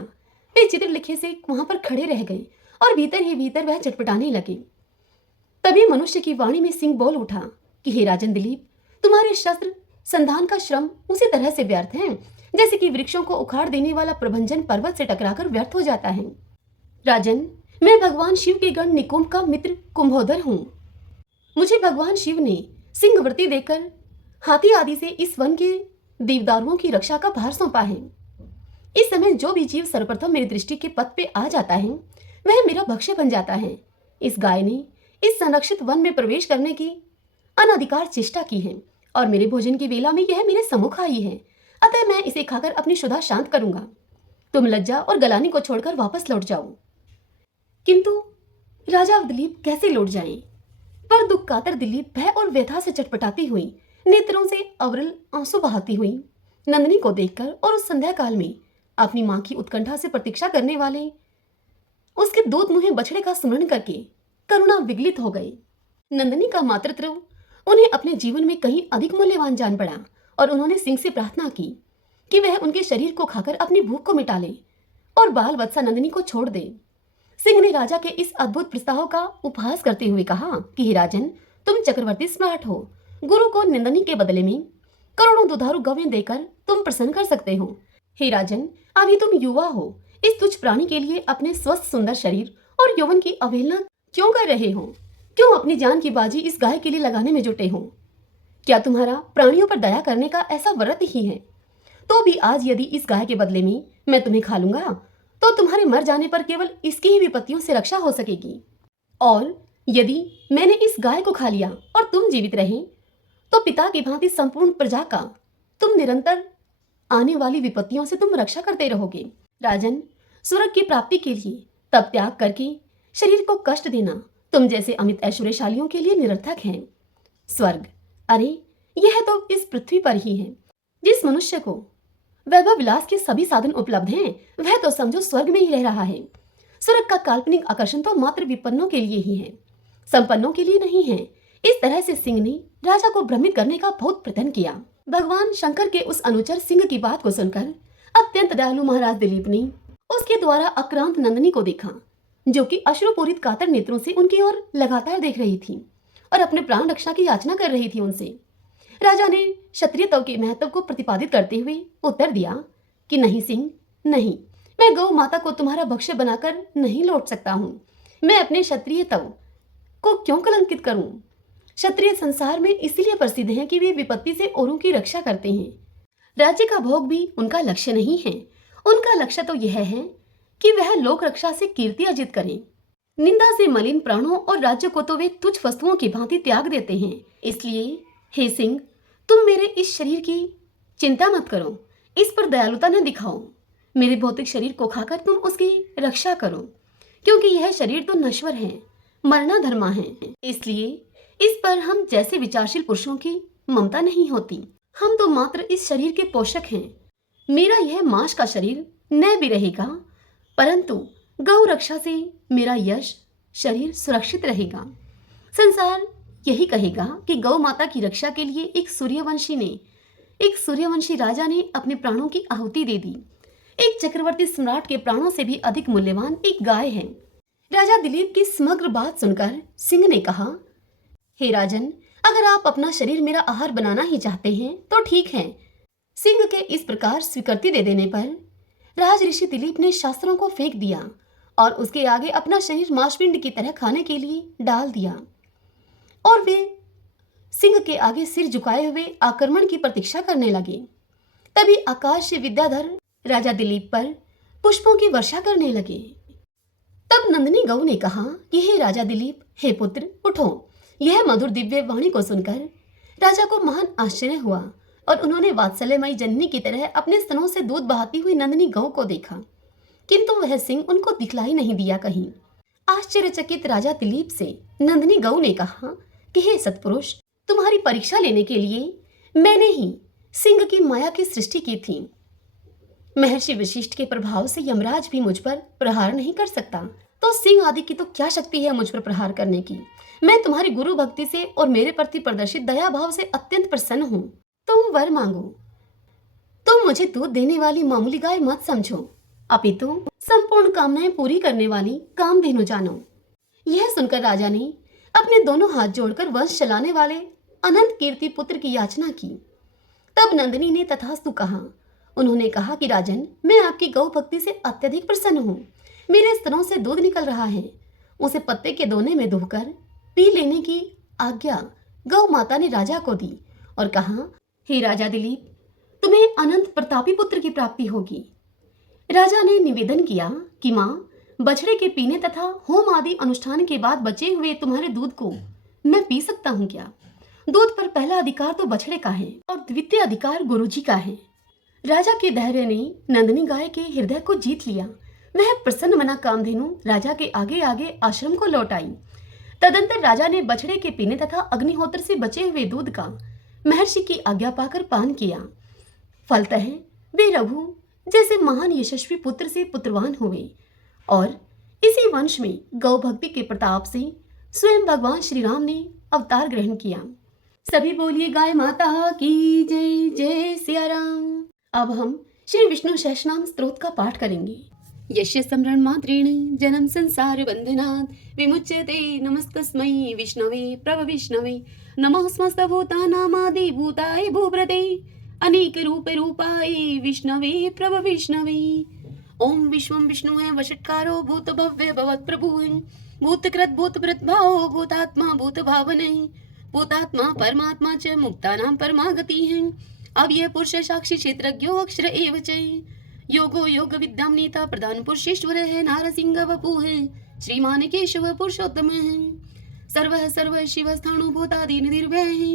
वे चित्र लिखे से वहां पर खड़े रह गए और भीतर ही भीतर वह चटपटाने लगे। तभी मनुष्य की वाणी में सिंह बोल उठा कि हे राजन दिलीप, तुम्हारे शस्त्र संधान का श्रम उसी तरह से व्यर्थ है जैसे कि वृक्षों को उखाड़ देने वाला प्रभंजन पर्वत से टकराकर व्यर्थ हो जाता है। राजन, मैं भगवान शिव के गण निकुंभ का मित्र कुंभोदर हूँ। मुझे भगवान शिव ने सिंहवृत्ति देकर हाथी आदि से इस वन के देवदारुओं की रक्षा का भार सौंपा है। इस समय जो भी जीव सर्वप्रथम मेरी दृष्टि के पथ पे आ जाता है वह मेरा भक्ष्य बन जाता है। इस गाय ने इस संरक्षित वन में प्रवेश करने की अनधिकार चेष्टा की है और मेरे भोजन की वेला में यह मेरे सम्मुख आई है, अतः मैं इसे खाकर अपनी क्षुधा शांत करूंगा। तुम लज्जा और गलानी को छोड़कर वापस लौट जाओ। किंतु राजा दिलीप कैसे लौट जाएं? पर दुख कातर दिलीप भय और व्यथा से चटपटाती हुई, नेत्रों से अविरल आंसू बहाती हुई नंदिनी को देखकर और उस संध्या काल में अपनी मां की उत्कंठा से प्रतीक्षा करने वाले उसके दूध मुहे बछड़े का स्मरण करके करुणा विगलित हो गई। नंदिनी का मातृत्व उन्हें अपने जीवन में कहीं अधिक मूल्यवान जान पड़ा और उन्होंने सिंह से प्रार्थना की कि वह उनके शरीर को खाकर अपनी भूख को मिटा ले और बाल वत्सा नंदिनी को छोड़ दे। सिंह ने राजा के इस अद्भुत प्रस्ताव का उपहास करते हुए कहा कि हे राजन, तुम चक्रवर्ती सम्राट हो, गुरु को नंदिनी के बदले में करोड़ों दुधारू गवें देकर तुम प्रसन्न कर सकते हो। हे राजन, अभी तुम युवा हो, इस तुच्छ प्राणी के लिए अपने स्वस्थ सुंदर शरीर और यौवन की अवहेलना क्यों कर रहे हो? क्यों अपनी जान की बाजी इस गाय के लिए लगाने में जुटे हो? क्या तुम्हारा प्राणियों पर दया करने का ऐसा व्रत ही है? तो भी आज यदि इस गाय के बदले में मैं तुम्हें खा लूंगा तो तुम्हारे मर जाने पर केवल इसकी ही विपत्तियों से रक्षा हो सकेगी, और यदि मैंने इस गाय को खा लिया और तुम जीवित रहे तो पिता की भांति संपूर्ण प्रजा का तुम निरंतर आने वाली विपत्तियों से तुम रक्षा करते रहोगे। राजन, स्वर्ग की प्राप्ति के लिए तब त्याग करके शरीर को कष्ट देना तुम जैसे अमित ऐश्वर्यशालियों के लिए निरर्थक है। स्वर्ग, अरे यह तो इस पृथ्वी पर ही है। जिस मनुष्य को वैभव विलास के सभी साधन उपलब्ध हैं वह तो समझो स्वर्ग में ही रह रहा है। स्वर्ग का काल्पनिक आकर्षण तो मात्र विपन्नों के लिए ही है, संपन्नों के लिए नहीं है। इस तरह से सिंह ने राजा को भ्रमित करने का बहुत प्रयत्न किया। भगवान शंकर के उस अनुचर सिंह की बात को सुनकर अत्यंत दयालु महाराज दिलीप ने उसके द्वारा आक्रांत नंदिनी को देखा, जो कि अश्रुपूरित कातर नेत्रों से उनकी ओर लगातार देख रही थी और अपने प्राण रक्षा की याचना कर रही थी उनसे। राजा ने क्षत्रियत्व के महत्व को प्रतिपादित करते हुए उत्तर दिया कि नहीं सिंह, नहीं, मैं गौ माता को तुम्हारा भक्ष्य बनाकर नहीं लौट सकता हूँ। मैं अपने क्षत्रियत्व को क्यों कलंकित करूं? क्षत्रिय संसार में इसलिए प्रसिद्ध हैं कि वे विपत्ति से औरों की रक्षा करते हैं। राज्य का भोग भी उनका लक्ष्य नहीं है। उनका लक्ष्य तो यह है कि वह लोक रक्षा से कीर्ति अर्जित करें। निंदा से मलिन प्राणों और राज्य को तो वे तुच्छ वस्तुओं की भांति त्याग देते हैं। इसलिए हे सिंह, तुम मेरे इस शरीर की चिंता मत करो, इस पर दयालुता न दिखाओ। मेरे भौतिक शरीर को खाकर तुम उसकी रक्षा करो, क्योंकि यह शरीर तो नश्वर है, मरना धर्मा है। इसलिए इस पर हम जैसे विचारशील पुरुषों की ममता नहीं होती। हम तो मात्र इस शरीर के पोषक हैं। मेरा यह मांस का शरीर न भी रहेगा, परंतु गौ रक्षा से मेरा यश शरीर सुरक्षित रहेगा। संसार यही कहेगा कि गौ माता की रक्षा के लिए एक सूर्यवंशी राजा ने अपने प्राणों की आहुति दे दी। एक चक्रवर्ती सम्राट के प्राणों से भी अधिक मूल्यवान एक गाय है। राजा दिलीप की समग्र बात सुनकर सिंह ने कहा, हे राजन, अगर आप अपना शरीर मेरा आहार बनाना ही चाहते हैं तो ठीक है। सिंह के इस प्रकार स्वीकृति दे देने पर राज ऋषि दिलीप ने शास्त्रों को फेंक दिया और उसके आगे अपना शरीर मांसपिंड की तरह खाने के लिए डाल दिया, और वे सिंह के आगे सिर झुकाए हुए आक्रमण की प्रतीक्षा करने लगे। तभी आकाश से विद्याधर राजा दिलीप पर पुष्पों की वर्षा करने लगे। तब नंदिनी गौ ने कहा कि हे राजा दिलीप, हे पुत्र, उठो। यह मधुर दिव्य वाणी को सुनकर राजा को महान आश्चर्य हुआ और उन्होंने वात्सल्यमयी जननी की तरह अपने स्तनों से दूध बहाती हुई नंदिनी गौ को देखा, किंतु वह सिंह उनको दिखलाई नहीं दिया कहीं। आश्चर्यचकित राजा दिलीप से नंदिनी गौ ने कहा कि हे सत्पुरुष, तुम्हारी परीक्षा लेने के लिए मैंने ही सिंह की माया की सृष्टि की थी। महर्षि वशिष्ठ के प्रभाव से यमराज भी मुझ पर प्रहार नहीं कर सकता। तो सिंह आदि की तो क्या शक्ति है मुझ पर प्रहार करने की। मैं तुम्हारी गुरु भक्ति से और मेरे प्रति प्रदर्शित दया भाव से अत्यंत प्रसन्न हूँ। तुम वर मांगो। तुम मुझे दूध देने वाली मामूली गाय मत समझो, अपितु संपूर्ण कामनाएं पूरी करने वाली कामधेनु जानो। यह सुनकर राजा ने अपने दोनों हाथ जोड़कर वंश चलाने वाले अनंत कीर्ति पुत्र की याचना की। तब नंदिनी ने तथास्तु कहा। उन्होंने कहा कि राजन, मैं आपकी गौ भक्ति से अत्यधिक प्रसन्न हूँ। मेरे स्तनों से दूध निकल रहा है, उसे पत्ते के दोने में धोकर पी लेने की आज्ञा गौ माता ने राजा को दी और कहा, हे राजा दिलीप, तुम्हें अनंत प्रतापी पुत्र की प्राप्ति होगी। राजा ने निवेदन किया कि माँ, बछड़े के पीने तथा होम आदि अनुष्ठान के बाद बचे हुए तुम्हारे दूध को मैं पी सकता हूँ क्या? दूध पर पहला अधिकार तो बछड़े का है और द्वितीय अधिकार गुरुजी का है। राजा के धैर्य ने नंदिनी गाय के हृदय को जीत लिया। वह प्रसन्न मना कामधेनु राजा के आगे आगे आश्रम को लौट आई। तदंतर राजा ने बछड़े के पीने तथा अग्निहोत्र से बचे हुए दूध का महर्षि की आज्ञा पाकर पान किया। फलतः वे रघु जैसे महान यशस्वी पुत्र से पुत्रवान हुए और इसी वंश में गौ भक्ति के प्रताप से स्वयं भगवान श्री राम ने अवतार ग्रहण किया। सभी बोलिए गाय माता की जय। जय सिया राम। अब हम श्री विष्णु सहस्रनाम स्तोत्र का पाठ करेंगे। यस्य स्मरण मात्रेण जन्म संसार बंधनात् विमुच्यते नमस्तस्मै विष्णवे प्रभ विष्णवे नमः समस्त भूतानामादि भूताय भूप्रते अनेक रूप रूपाय विष्णवे प्रभ विष्णवे। ओम विश्वं विष्णुः वषट्कारो भूत भव्य भवत् प्रभुः भूतकृत भूतभृत भावो भूतात्मा भूत भावने भूतात्मा परमात्मा च मुक्तानां परमागति है। अव्यय पुरुष साक्षी क्षेत्रज्ञो अक्षर एव च योगो योग विद्याम नेता प्रधान पुरुषेश्वर है नारसिंह वपु है श्रीमान केशव पुरुषोत्तम है सर्व सर्व शिव स्थाणु भूतादि निर्भय है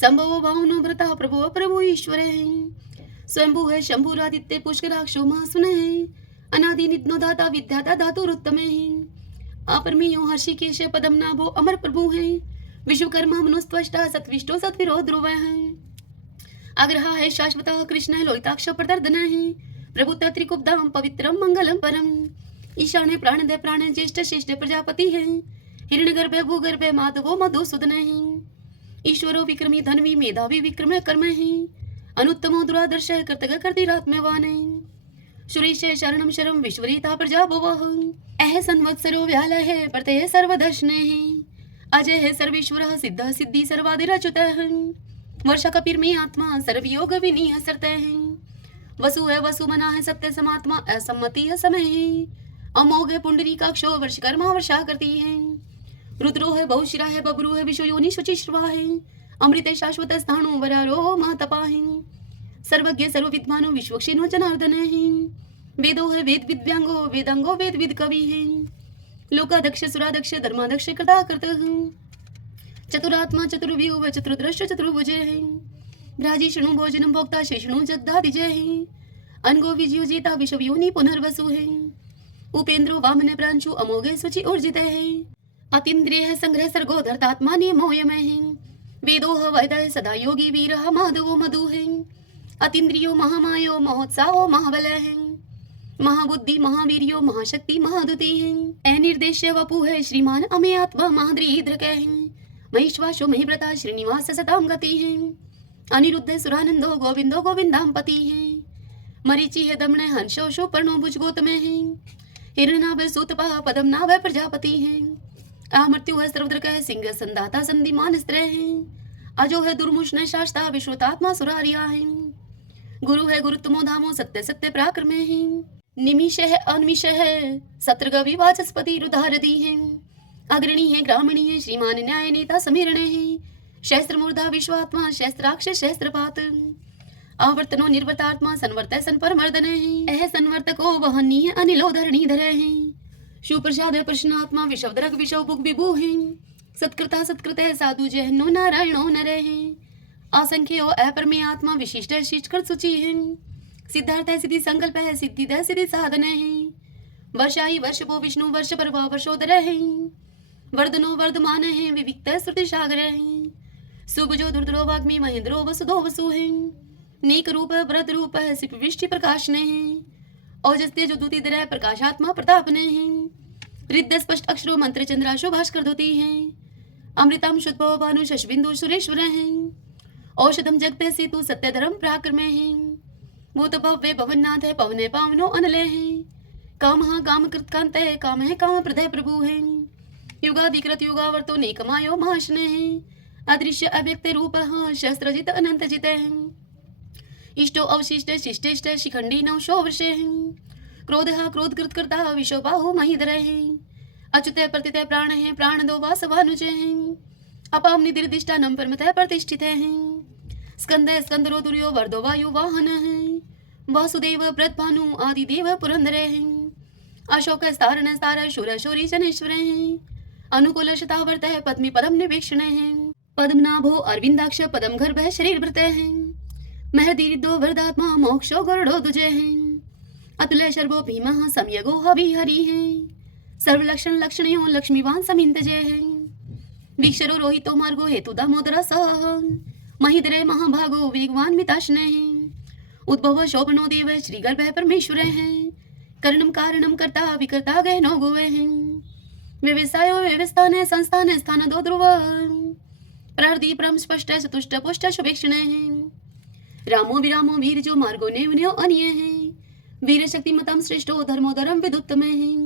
संभव भावनो भ्रता प्रभु प्रभु ईश्वर है स्वयंभू है शंभुरादित्य पुष्कराक्षो महासुन है अनादि नित्नो दाता विद्याता धातुरुत्तम है अपरमेयो हर्षिकेश पदम नाभो अमर प्रभु है विश्वकर्मा मनुस्त्वष्टा सत्विष्टो सत्विरो ध्रुव है आग्रह है शाश्वत कृष्ण लोहिताक्ष प्रदर्दन है प्रभुत त्रिकुब्धाम पवित्रम मंगलम परम ईशान्य प्राणदय प्राण ज्येष्ठ श्रेष्ठ प्रजापति है हिरण्यगर्भ भूगर्भ माधवो मधुसूदन है ईश्वरो विक्रमी धनवी मेधावी विक्रम कर्म है अनुत्तमो दुरादर्श कर्तव्य कर्तिरात्म्यवान है सुरेश शरणम शरम विश्वरीता प्रजा भवः अह संवत्सरो व्याल है प्रत्यय सर्वदर्शन है अजय है सर्वेश्वर सिद्ध सिद्धि सर्वादिरच्युत है वर्षा कपिर में आत्मा सर्वयोग विनीह सरत है वसु है वसु मना है सत्य समात्मा असम्मति है समय है अमोघ है पुंडरी काक्षो वर्षकर्मा वर्षा करती है रुद्रो है बहुशिरा है बबरू है विश्व योनि शुचिश्रवा है अमृत है शाश्वत स्थाणु वरारो महातपा है सर्वज्ञ सर्व विद्वानो विश्वक्षिनो जनार्दन है वेदो है वेद विद्यांगो वेदांगो वेद विद कवि है लोकाध्यक्ष सुराध्यक्ष धर्माध्यक्ष कृता करत है चतुरात्मा चतुर्व्यूह चतुर्दृष्ट चतुर्भुज है भ्राजी शृणु भोजनम भोक्ता शेषणु जगदादिजय है अनगो विजयो जेता विश्व योनि पुनर्वसु है उपेंद्रो वामन प्रांशु अमोघे सुचि ऊर्जित है अतीन्द्रिय है संग्रह सर्गो धर्तात्मा नियमोयम है वेदो वैद सदा योगी वीर माधवो मधु है अतीन्द्रियो महामायो महोत्साहो महाबल है महाबुद्धि महावीर्यो महाशक्ति महादुति है अनिर्देश्य वपु है श्रीमान अमे आत्मा महाद्रीद्रक है महेश्वासो महिव्रता श्रीनिवास सताम गति है अनिरुद्ध सुरानंदो गोविंदो गोविंदाम पति है मरीचि है दमन हंसो शोपर्णो भुजगोतम है हिरणाभ सूतपा पदम नाभ प्रजापति है अमृत्यु है सर्वद्रक है सिंह संदाता संधिमान स्त्र है अजो है दुर्मुष्ण शास्ता विश्वतात्मा सुरारिया है गुरु है गुरुत्तमो धामो सत्य सत्य पराक्रम है निमिष है अनिमिष है सत्रगवि वाचस्पति रुधारदी है अग्रणी है ग्रामणी है श्रीमान न्याय नेता समीरण है शस्त्र मूर्धा विश्वात्मा शस्त्राक्ष शस्त्रपात आवर्तनो निर्वर्तात्मा संवर्त संपर मर्दन है अह संवर्तको वहनी अनिलो धरणी धर है सुप्रसाद प्रश्नात्मा विषवदरक विषव भुग विभु है सत्कृता सत्कृत साधु जहनो नारायणो नर है असंख्यो अपरमे आत्मा विशिष्ट शिष्टकृत सूचि है सिद्धार्थ है सिद्धि संकल्प है सिद्धि दय सिद्धि साधन है वर्षाई वर्षपो विष्णु वर्ष पर वर्षोदर है वर्धनो वर्धमान है विविक्त श्रुति सागर है सुभजो दुर्दरो वाग्मी महेंद्रो वसुधो वसु है नेक रूप व्रत रूप है सिप वृष्टि प्रकाश ने है ओजस्ते जो दूती दर प्रकाशात्मा प्रताप ने है रिद्ध स्पष्ट अक्षरों मंत्र चंद्राशो भास्कर धोती हैं। अमृतम शुद्ध भानु शशबिंदु सुरेश्वर हैं। औषधम जगते सेतु सत्य धर्म पराक्रम हैं। भूत भव्य भवननाथ है पवने पावनो अनले हैं। काम काम कृत कांत है काम है काम प्रदय प्रभु हैं। युगाधिकृत युगावर्तो नेकमायो महाशने हैं। अदृश्य अव्यक्त रूप शस्त्रजित अनंत जित हैं। इष्टो अवशिष्ट शिष्टेष्ट शिखंडी नवशो वर्षे हैं। क्रोध क्रोधकृत करता विशो बाहु महिधर हैं। अच्युत प्रतित प्राण है प्राण दो वासवानुज हैं। अपाम निदिर्दिष्टा नम परमतः प्रतिष्ठित हैं। स्कंद स्कंदरो तुर्यो वर्दो वायु वाहन हैं। वासुदेव प्रतभानु आदि देव पुरंदर हैं। अशोक स्तारण स्तार शूर शौरी जनेश्वर हैं। अनुकूल शतावर्त है पद्मी पदम निवेक्षण हैं। पद्मनाभो अरविंदाक्ष पदम गर्भ शरीर भृत हैं। महदीरिदो वरदात्मा मोक्षो गरुड़ो दुजे हैं। अतुल शर्वो भीमः समयगो हवि हरि हैं। सर्वलक्षण लक्षणयो लक्ष्मीवान समिंत जय हैं। वीक्षरो रोहितो मार्गो हेतु दामोदर सह। महिधरे महाभागो वेगवान मिताशने हैं। उद्भव शोभनो देव श्री गर्भ परमेश्वर हैं। करणम कारणम करता विकर्ता गहनो गोवे हैं। व्यवसायो व्यवस्थान संस्थान स्थान दो ध्रुव। प्रहृदि परम स्पष्ट चतुष्ट पुष्ट शुभेक्षण हैं। रामो विरामो वीर जो मार्गो नेवन्यो अन्य हैं। वीर शक्ति मतम श्रेष्ठो धर्मो धर्म विदुत्तम हैं।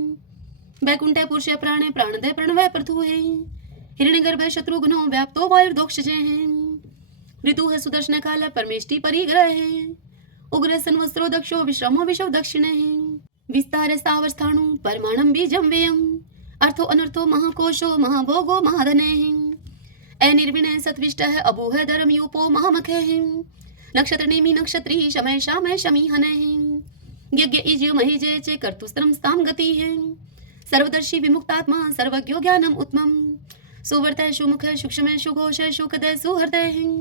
वैकुंठ पुरुष प्राणे प्राणदय प्रणवय प्रथु हैं। हिरण्यगर्भ शत्रुघ्नो व्याप्तो वायुर्दोक्ष हैं। ऋतु है सुदर्शन काल परमेष्टि परिग्रह हैं। उग्र संवत्सरो दक्षो विश्रमो विशव दक्षिण हैं। विस्तार स्थावस्थाणु परमाणम बीजम व्ययम। अर्थो अनर्थो महाकोशो महाभोगो महाधने हैं। अनिर्विणय सत्विष्ट है अभू है धर्म यूपो महामखे हैं। नक्षत्र नेमि नक्षत्री शमय शामय शमी हने हैं। यज्ञ इज्य महिजय चे कर्तुस्त्रम स्ताम गति हैं। सर्वदर्शी विमुक्तात्मा सर्वज्ञो ज्ञानम उत्तमम। सुवर्त सुमुख सूक्ष्म सुघोष सुखदय सुहृदय हैं।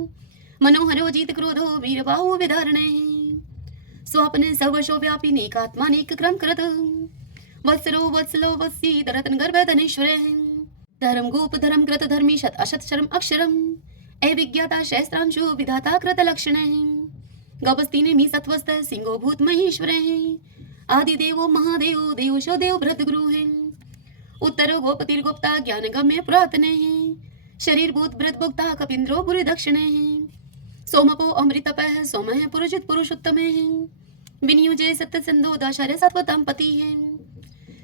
मनोहरो जीत क्रोधो वीरबाहु विधारणे हैं। स्वप्न सर्वशो व्यापी नेकात्मा नेक क्रम कृत। वत्सलो वत्सलो वत्सी दरतन गर्भ धनेश्वर हैं। धर्म गोप धर्म कृत धर्मी शत अशत शरम अक्षरम। अविज्ञाता शस्त्रांशु विधाता कृत लक्षण हैं। गवस्ती ने मी सत्वस्त सिंहो भूत महेश्वर हैं। आदि देवो महादेव देवशो देव भृत गुरु हैं। उत्तरो गोपतिर गुप्ता ज्ञान गम्य पुरातन हैं। शरीर भूत भृत भुक्ता कपिंद्रो बुरी दक्षिण हैं। सोमपो अमृतपः सोम है पुरुषित पुरुषोत्तम हैं। विनियुजे सत्य सिंधो दाशर्य सत्वतम पति हैं।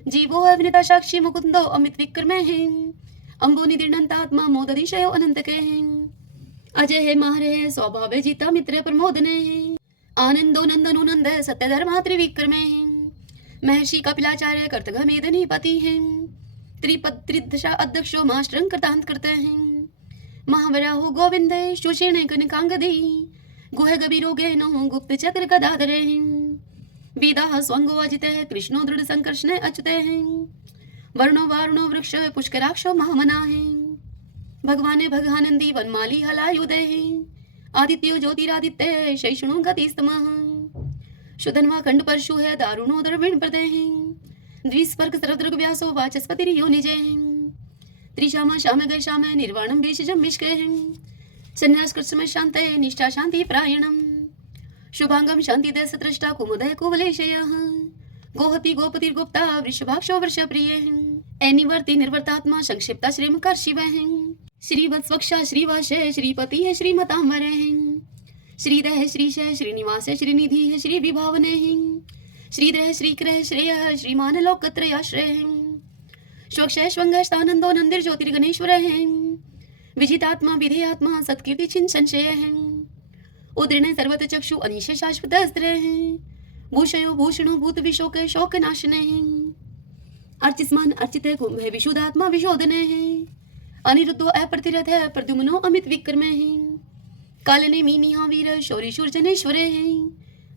जीवो है विनिता साक्षी मुकुंदो अमित विक्रम हैं। अंबो निदिर्णंतात्मा मोदधिशयो अनंत के हैं। अजय है माहर है स्वभाव जीता मित्र प्रमोदने हैं। आनंदो नंदनो नंद सत्य धर्मा त्रिविक्रम हैं। महर्षि कपिलाचार्य कर्तघ मेदनी पति हैं। त्रिपद त्रिदशा अध्यक्षो मास्टरं कृतांत करते हैं। महावराहो गोविंद सुषेण कनकांगदी। गुह गभीरो गहनो गुप्त चक्र गदाधरे हैं। वेदा स्वंगो अजित कृष्णो दृढ़ संकर्षण अच्युत हैं। वर्णो वारुणो वृक्ष पुष्कराक्षो महामना हैं। भगवान भगानंदी वनमाली हलायुदय हैं। आदित्यो ज्योतिरादित्य शैषणो गतिस्तमः। शुधन्वा खंड परशु है दारुणो द्रविण प्रदय हैं। द्विस्पर्क सरदृग व्यासो वाचस्पति योनिजय हैं। त्रिशामा श्याम गय श्याम निर्वाणम वेशजम मिश्क हैं। संन्यास कृष्ण शांत निष्ठा शांति प्रायणम। शुभांगम शांति दय सत्रष्टा कुमुदय कुवलेशयः। गोहति गोपतिर गुप्ता वृषभाक्षो वर्ष प्रिय हैं। अनिवर्ति निर्वर्तात्मा संक्षिप्ता श्रीमकर शिव हैं। श्रीवत्स्वक्षा श्रीवास श्रीपति है श्रीमतांबर हैं। श्रीदय श्रीशय श्रीनिवास श्रीनिधि है श्री विभावने हैं। श्रीदय श्रीक्रह श्रेय श्रीमान लोकत्रयाश्रय हैं। स्वक्षय स्वंगस्तानंदो नंदिर ज्योतिर्गणेश्वर हैं। विजितात्मा विधेयात्मा सत्कीर्ति छिन संशय हैं। उदृण सर्वत चक्षु अनिश शाश्वत अस्त्र हैं। भूषयो भूषणो भूत विशोक शोक नाशने हैं। अर्चिस्मान अर्चित कुंभ है विशुद्धात्मा विशोधने हैं। अनिरुद्धो अप्रतिरथ है प्रद्युम्नो अमित विक्रम हैं। कालने मीनिहा वीर शौरी शूर जनेश्वरे हैं।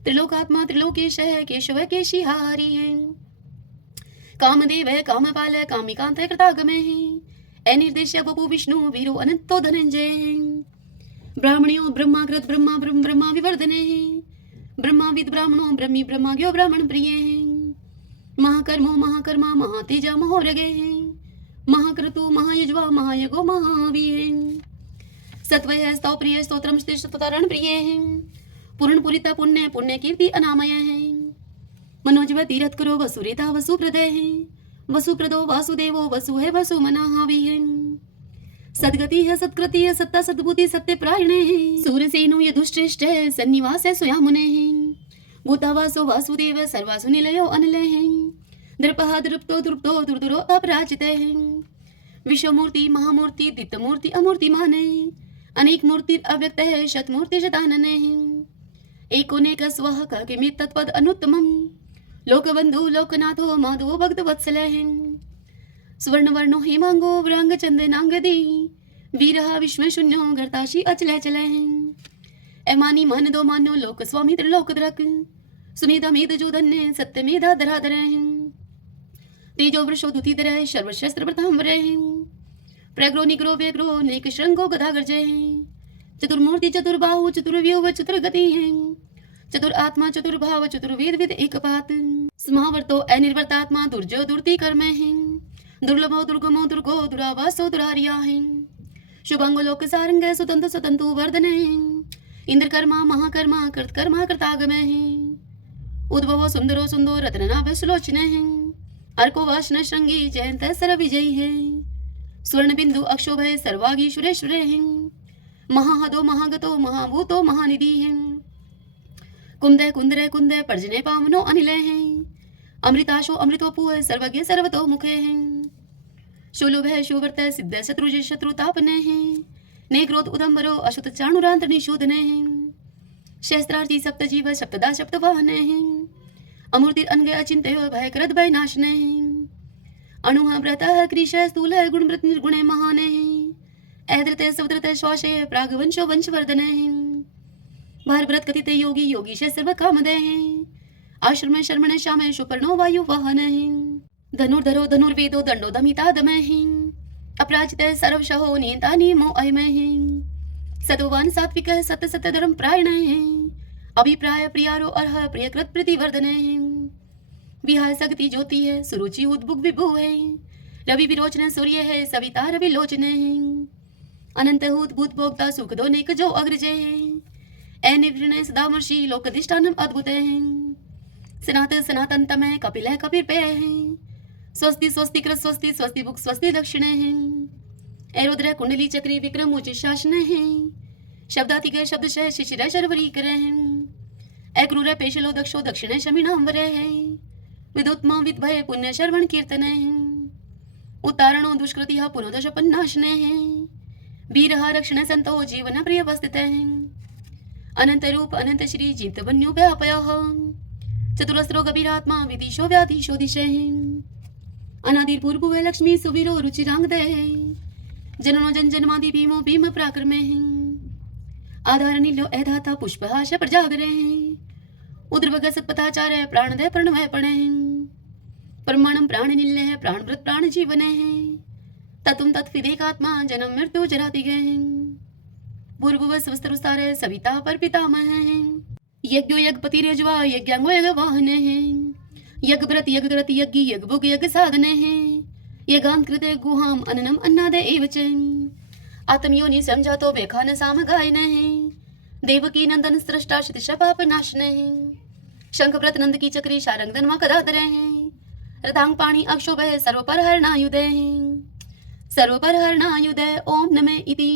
त्रिलोकात्मा त्रिलोकेश है केशव केशिहारी हैं। कामदेव कामपाल कामिकांत कृतागमे हैं। अनिर्देश्य बपु विष्णु वीरो अनंतो धनंजय हैं। ब्राह्मणियो ब्रह्माकृत ब्रह्मा ब्रह्म ब्रह्मा विवर्धने हैं। ब्रह्माविद ब्राह्मणो ब्रह्मी ब्रह्माज्ञो ब्राह्मण प्रिय हैं। महाकर्मो महाकर्मा महातेजा महोरगे हैं। महाक्रतु महायुज्वा महायगो महावीर। सत्वय स्तव प्रिय स्तोत्रम स्तोतरण प्रिय हैं। पूर्ण पुरिता पुण्य पुण्य कीर्ति अनामय हैं। मनोजव तीरथ करो वसुरेता वसु प्रदय हैं। वसुप्रदो वासुदेवो वसु है वसु मनाहावी है। सदगति है सत्कृति है सत्ता सद्बुद्धि सत्य प्रायणे है। सूर्यसेनो यदुश्रेष्ठ है सन्निवास है स्वयामुने है। भूतावासो वासुदेव सर्वासु निलयो अनिलय है। दृपः दृप्तो दृप्तो दुर्दुरो अपराजित है। विश्वमूर्ति महामूर्ति दीप्तमूर्ति अमूर्तिमान है। अनेक मूर्ति अव्यक्त है शतमूर्ति शतानन है। एकोनेक स्वः किमित तत्पद अनुत्तमम्। लोकबंधु लोकनाथो माधवो भक्त वत्सल है। सुवर्णवर्णो हेमांगो व्रांग चंदनांगदी। वीरः विश्वशून्यो गर्ताशी अचल चल है। एमानी मान दो मानो लोक स्वामी त्रिलोकद्रक। सुमेधा मेध जो धन्य सत्य मेधा धराधर है। तेजो वृषो दुतिधर है सर्वशस्त्र प्रताम्बर है। प्रग्रो निग्रो व्यग्रो नेक श्रृंगो गदागर जय है। चतुर्मूर्ति चतुर्बाहु चतुर्व्यूह चतुर्गति है। चतुर आत्मा चतुर्भाव चतुर्वेद विद एकपात। समावर्तो अनिर्वर्तात्मा दुर्जो दुर्ति कर्म है। दुर्लभो दुर्गमो दुर्गो दुरावासो दुरारिया है। शुभांगो लोक सारंग सुतंतु सुतंतु वर्धन है। इंद्रकर्मा महाकर्मा कृतकर्मा कृतागम है। उद्भवो सुंदरो सुंदो रत्ननाभ सुलोचन है। अर्को वाशन श्रृंगी जयंत सर विजयी है। स्वर्ण बिंदु अक्षोभ है सर्वागी सुरेश्वर है। महाहदो महागतो महाभूतो महानिधि है। कुंदय कुंदरय कुंदय पर्जने पावनो अनिलय है। अमृताशो अमृतोपु है सर्वज्ञ सर्वतो मुखे है। शूलुभ है शुवर्त सिद्ध शत्रुज शत्रुतापने है। नेक्रोध उदम्बरो अशुत चाणुरांत निशोधने है। शस्त्रार्थी सप्त जीव सप्तदा सप्त वाहने है। अमूर्ति अनगे अचिंत्य भयकृत भय नाशने है। अणुः व्रतः कृश स्थूल गुणवृत निर्गुणे महाने है। ऐद्रते सवद्रते श्वासे प्रागवंशो वंशवर्धने है। भारव्रत कथित योगी योगीश सर्व कामदय है। आश्रम शर्मण श्याम सुपर्णो वायु वाहन है। धनुर्धरो धनुर्वेदो दंडो दमिता दमय है। अपराजित सर्वशहो नियंता नियमो अयमय है। सतोवान सात्विक सत्य सत्य धर्म प्रायण है। अभिप्राय प्रियारो अर्ह प्रियकृत प्रतिवर्धन है। विहाय सगति ज्योति है सुरुचि उद्भुग विभु है। रवि विरोचन सूर्य है सविता रवि लोचन है। अनंत हूत भूत भोक्ता सुख दो नेक जो अग्रज है। अनिवृण सदामर्षि लोकधिष्ठानम अद्भुत है। सनात सनातन तमय कपिल है कपिर पे है। स्वस्ति स्वस्ति कृत स्वस्ति स्वस्ति भुक स्वस्ति दक्षिण है। एरोद्र कुंडली चक्री विक्रम उच्च शासन है। शब्दातिक शब्दशः शिशिर शर्वरी करे हैं। अक्रूर पेशलो दक्षो दक्षिण शमिनांबर है। विदुत्मा विद्भय पुण्य शर्वण कीर्तन है। उतारणो दुष्कृति पुनोदश पन्नाशने है। वीरः रक्षण संतो जीवन प्रिय वस्थित है। अनंत रूप अनंत श्री जीवित वन्यो व्यापय। चतुरस्रो गभीरात्मा विदिशो व्याधीशो दिशे है। अनादिर पूर्व लक्ष्मी सुवीरो रुचिरांगदय है। जननो जन जन्मादि भीमो भीम पराक्रमे है। आधार नीलो ऐधाता पुष्पहास प्रजागरे हैं। उद्रवग सत्पथाचार्य प्राणदय प्रणवय पणे हैं। परमाणम प्राण निल्य है प्राणव्रत प्राण जीवन है। तत्म तत्विदेकात्मा जन्म मृत्यु जराति गए हैं। पूर्व स्वस्तर सविता पर पितामह हैं। यज्ञो यज्ञपति रेजवा यज्ञांगो यज्ञ वाहन है। यज्ञ व्रत यज्ञ ग्रत यज्ञ यज्ञ भोग यज्ञ साधने हैं। यज्ञांत कृत गुहाम अन्नम अन्नाद एव च। आत्मयोनि समझातो वेखान साम गायन है। देवकी नंदन सृष्टा शतिशा पाप नाशन है। शंखव्रत नंद की चक्री शारंग धनवा कदाधर है। रथांग पाणी अक्षोभ है सर्वपर हरणायुधय है। सर्वपर हरणायुधय ओम नमः इति।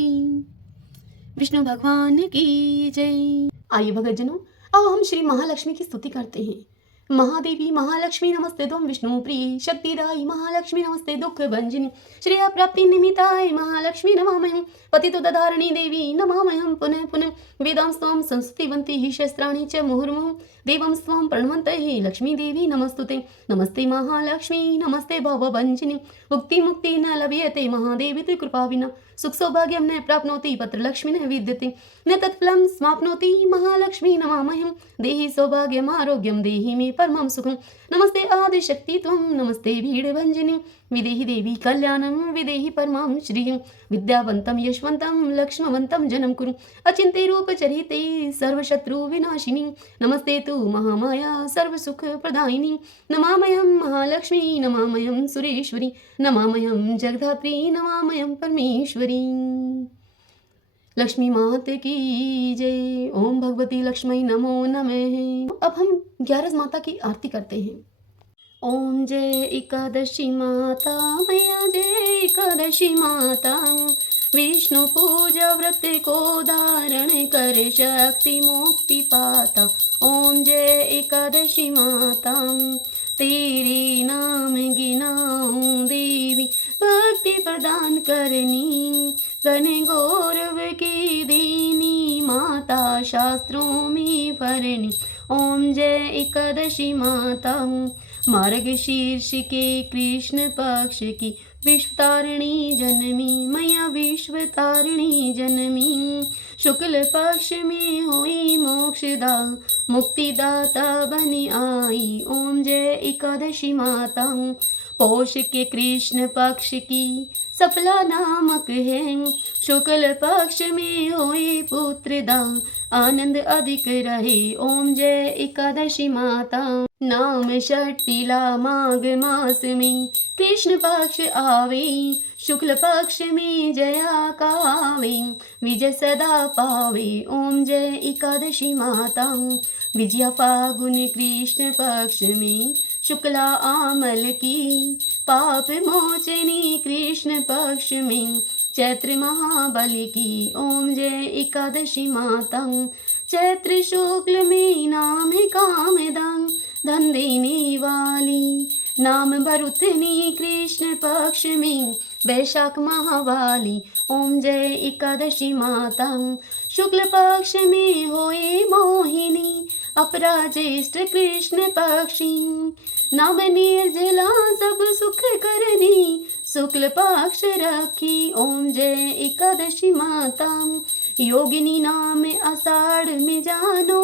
विष्णु भगवान की जय। आइए भगतजनों, अब हम श्री महालक्ष्मी की स्तुति करते हैं। महादेवी महालक्ष्मी नमस्ते तुम विष्णु प्रिय शक्तिदायी महालक्ष्मी नमस्ते दुख भंजनी श्रेय प्राप्ति निमित्ताय महालक्ष्मी नमामहं पतितो दधारणी देवी नमामहं पुनः पुनः वेदां स्वं संस्कृतिवन्ति हि शस्त्राणि च मुहुर्मुहुः देवं स्वं प्रणवन्तः लक्ष्मी देवी नमस्तुते। नमस्ते महालक्ष्मी नमस्ते भवभंजनी मुक्ति मुक्ति न लभ्यते महादेवी तु कृपा विना सुख सौभाग्यं न प्राप्नोति पत्र लक्ष्मी न विद्यते न तत्फलं समाप्नोति महालक्ष्मी नमामहं देहि सौभाग्यम् आरोग्यं देहि मे परमं सुखं। नमस्ते आदिशक्ति त्वं नमस्ते भीडभंजनी विदेहि देवी कल्याणं विदेहि परमां श्रियं विद्यावन्तं यशवन्तं लक्ष्मवन्तं जनं कुरु अचिन्त्य रूपचरिते सर्वशत्रु विनाशिनी नमस्ते तु महामाया सर्वसुख प्रदायिनी नमामयं महालक्ष्मी नमामयं सुरेश्वरी नमामयं जगधात्री नमामयं परमेश्वरी। लक्ष्मी माता की जय। ओम भगवती लक्ष्मी नमो नमः। अब हम 11 माता की आरती करते हैं। ओम जय एकादशी माता मैया जय एकादशी माता। विष्णु पूजा व्रत को धारण कर शक्ति मुक्ति पाता। ओम जय एकादशी माता। तेरे नाम गिनाऊं देवी भक्ति प्रदान करनी। घन गौरव की देनी माता शास्त्रों में भरनी। ओम जय एकादशी माता। मार्गशीर्ष के कृष्ण पक्ष की विश्वतारिणी जनमी मैया विश्वतारिणी जनमी। शुक्ल पक्ष में हुई मोक्षदा मुक्तिदाता बनी आई। ओम जय एकादशी माता। पौष के कृष्ण पक्ष की सफला नामक है। शुक्ल पक्ष में हुई पुत्रदा आनंद अधिक रहे। ओम जय एकादशी माता। नाम षष्ठीला माघ मास में कृष्ण पक्ष आवे। शुक्ल पक्ष में जया कावे विजय सदा पावे। ओम जय एकादशी माता। विजया फागुन कृष्ण पक्ष में शुक्ला आमल की। पाप मोचनी कृष्ण पक्ष में चैत्र महाबली की। ओम जय एकादशी माता। चैत्र शुक्ल में नाम कामदान धन देने वाली। नाम भरुतनी कृष्ण पक्ष में वैशाख महावाली। ओम जय एकादशी माता। शुक्ल पक्ष में होए मोहिनी अपराजेष्ठ कृष्ण पक्षी। नाम निर्जला सब सुख करनी शुक्ल पक्ष रखी। ओम जय एकादशी माता। योगिनी नाम आषाढ़ में जानो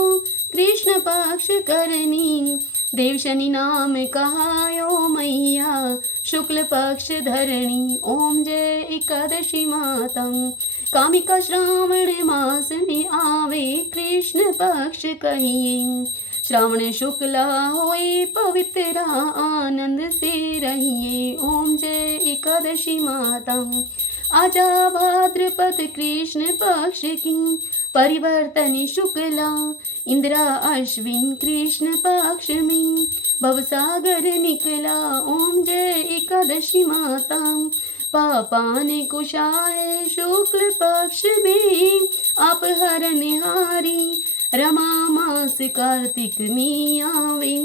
कृष्ण पक्ष करनी। देवशनि नाम कहायो मैया शुक्ल पक्ष धरणी। ओम जय एकादशी माता। कामिका श्रावण मास में आवे कृष्ण पक्ष कहिए। श्रावण शुक्ला होए पवित्र आनंद से रहिए। ओम जय एकादशी माता। आजा भाद्रपद कृष्ण पक्ष की परिवर्तन शुक्ला। इंद्रा अश्विन कृष्ण पक्ष में भवसागर निकला। ओम जय एकादशी माता। पापान कुशा है शुक्ल पक्ष में आप हरनिहारी। रमा मास कार्तिक में आवे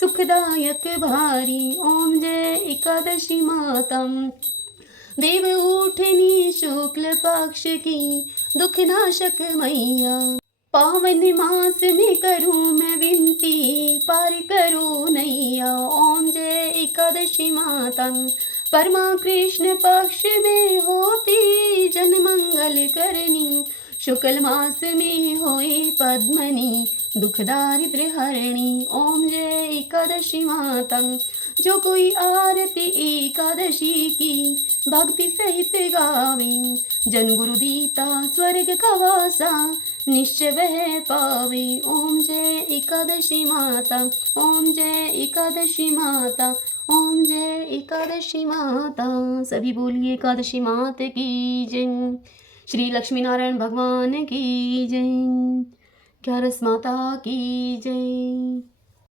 सुखदायक भारी। ओम जय एकादशी माता। देव उठनी शुक्ल पक्ष की दुख नाशक मैया। पावन मास में करूं मैं विनती पार करो नैया। ओम जय एकादशी माता। परमा कृष्ण पक्ष में होती जन मंगल करनी। शुक्ल मास में होए पद्मनी दुख दारिद्र्य हरणी। ओम जय एकादशी माता। जो कोई आरती एकादशी की भक्ति सहित गावे। जन गुरु दीता स्वर्ग का वासा निश्चय वह पावे। ओम जय एकादशी माता। ओम जय एकादशी माता। ओम जय एकादशी माता। सभी बोलिए एकादशी माता की जय। श्री लक्ष्मी नारायण भगवान की जय। ग्यारस माता की जय।